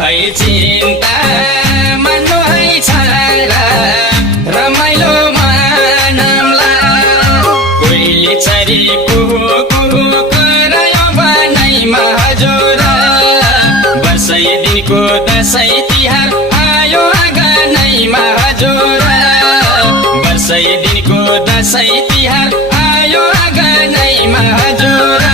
है चिन्ता मान्नु है छाला रमाइलो मानमला कोइली चरी कुहु कुहु करायो बनैमा हजुर वर्षै दिनको दशैं तिहार आयो आँगनैमा हजुर वर्षै दिनको दशैं तिहार आयो आँगनैमा हजुर